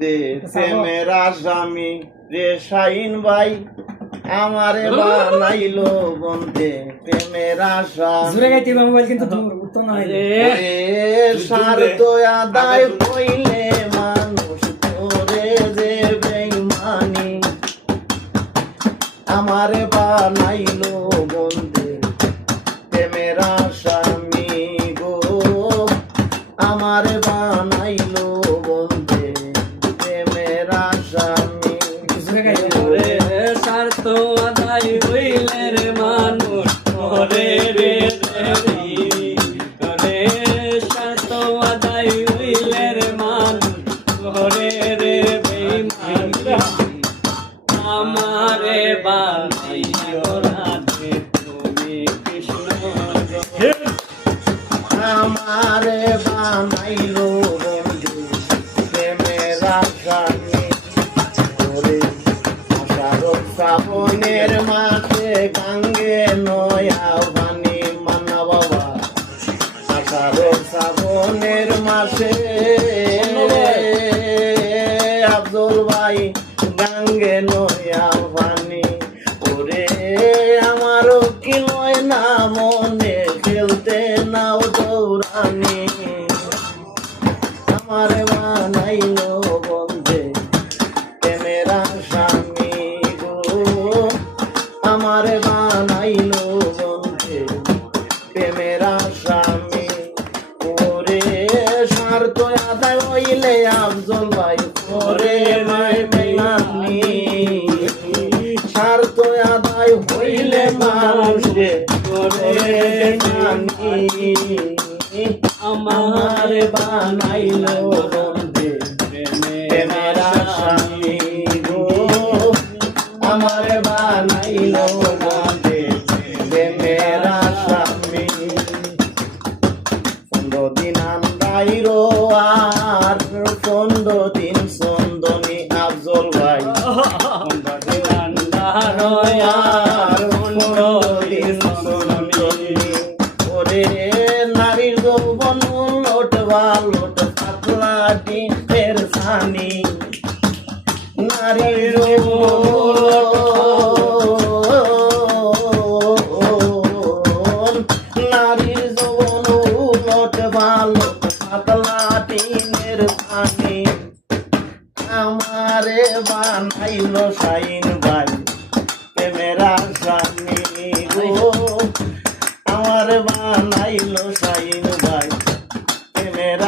বন্ধে প্রেমের আসামি রে শাহিন ভাই আমারে বানাইলো বন্ধে প্রেমের আসামি। জোরে গাইতে হবে মোবাইল কিন্তু দূর উত্তর না হইলে স্বার্থ আদায় কইলে মানুষ করে যে বেঈমানি আমারে বানাইলো বন্ধে প্রেমের আসামি গো আমারে বানাইলো বন্ধে প্রেমের আসামি। জোরে গাইতে হবে স্বার্থ আদায় হইলে রে মানুষ করে রে রে স্বার্থ আদায় হইলে রে মানুষ করে রে বেঈমানি আমারে বানাইও রাধে তুমি কৃষ্ণ আমারে বানাইলো বন্ধু প্রেমের আসামি ওরে আষাঢ় শ্রাবণের মাসে গাঙ্গে নয়া পানি মানা বাবা আষাঢ় শ্রাবণের মাসে আব্দুল ভাই গাঙ্গে নয়া পানি ওরে আমারও কি লয় না মনে খেলতে নাও দৌড়ানি আমার বানাইলো বন্ধে প্রেমের আসামি গো আমার বানাইলো বন্ধে প্রেমের আসামি ওরে স্বার্থ আদায় হইলে আফজল ভাই ওরে মাই মেলানি স্বার্থ আদায় হইলে মানুষে ওরে নানি আমার বানাইলো বন্ধে প্রেমের আসামি গো আমার বানাইলো বন্ধে প্রেমের আসামি। 15 দিন আন্দাইরো আর 15 দিন সন্দনী আফজল ভাই 15 দিন আন্দারো আর 15 দিন সন্দনী ওরে নারীর যৌবন লোট বালোট পাতলা ডিমের ছানি নারীর নারীর যৌবন লোট বালোট পাতলা ডিমের ছানি আমারে বানাইলো শাহিন ভাই প্রেমের আসামি গো আমার বানাইলো শাহিন ভাই প্রেমের